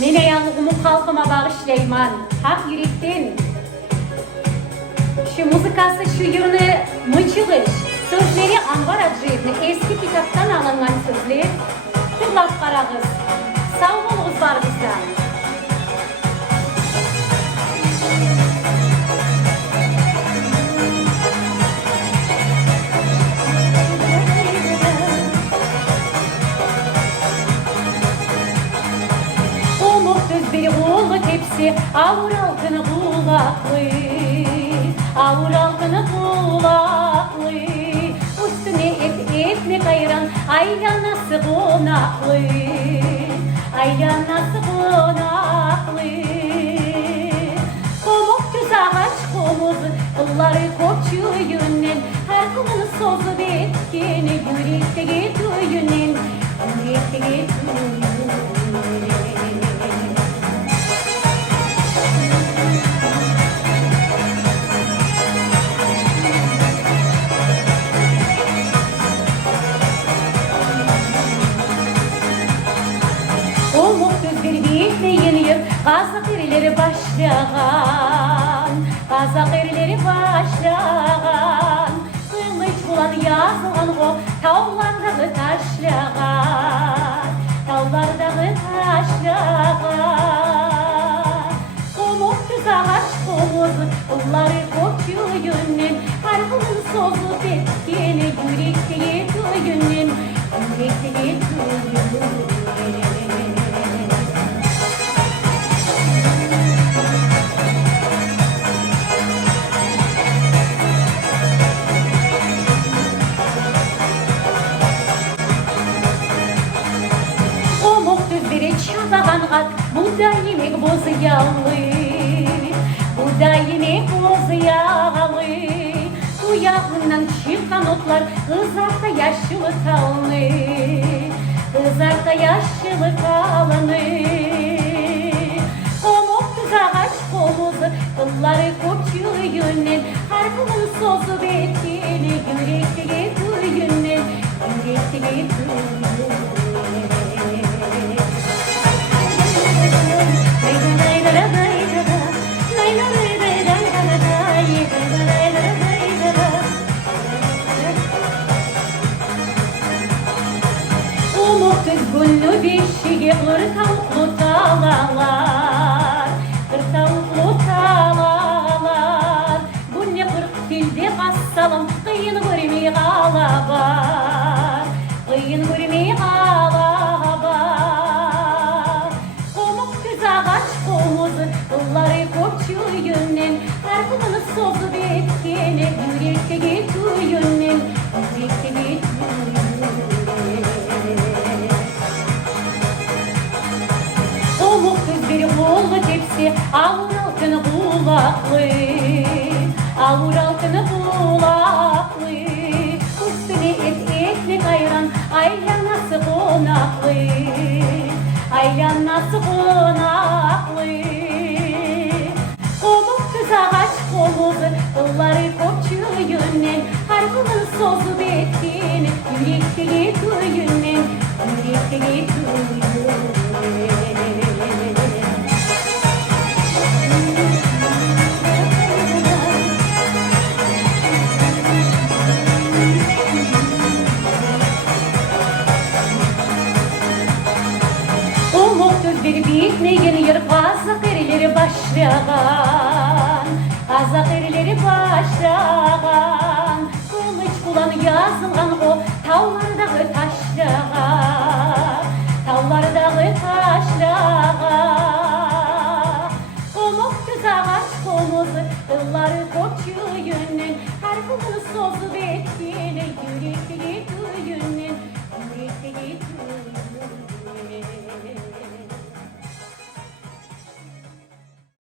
Mene yanlığımı halkıma bağışlayman, hak yürekten. Şu muzikası, şu yürünü mıçılış, sözleri Anvar Acıyev'nin eski kitaptan alıngan sözler, tırlap karağız, sağ olunuz var bizden. Bir oğlu tepsi, avur altını kulaklı, avur altını kulaklı, üstüne ekmek ayıran aylanası konaklı, aylanası konaklı. Komuk düz ağaç komuzu, kılları koçu yünden, her kılını sozu betkeni, yürekteki düğünen, yürekteki düğünen. Kazak erileri başlayan, kazak erileri başlayan, kılıç bulan yazılan o tavlardağı taşlayan, tavlardağı taşlayan. Komuk düz ağaç komuzu, onları koçu yünden, her kılın sozu betkeni, yürekteki düğünden, yürekteki düğünden. Buğday yemek bozu yağlı, buğday yemek bozu yağlı. Bu yağından çıkan otlar kızarta yaşlı kalını, kızarta yaşlı kalını. Komuk düz ağaç komuzu, kılları koçu yünden, her kılın sozu betkeni, yürekteki düğünden, yürekteki düğünden. Güllü beşiğe kırtavuklu talalar, kırtavuklu talalar. Bu ne kırk dilde kassalım, kıyın görmeyi ağlabar, kıyın görmeyi ağlabar. Komuk düz ağaç komuzu, kılları koçu yünden, her kılını sozu betkeni, yürekteki düğünden, yürekteki düğünden. Oğlu tepsi, avur altını kulaklı, avur altını kulaklı. Üstüne ekmek ayıran aylanası konaklı, aylanası konaklı. Komuk düz ağaç komuzu, kılları koçu yünden, her kılın sozu betkeni, yürekteki düğünden, yürekteki düğünden. Bitmeyen yer kazak erileri başlayan, kazak erileri başlayan. Kılıç bulan yazılan o tavlardağı taşlayan, tavlardağı taşlayan. Komuk düz ağaç komuzu, kılları koçu yünden, her kılını sozu betkeni, yürekteki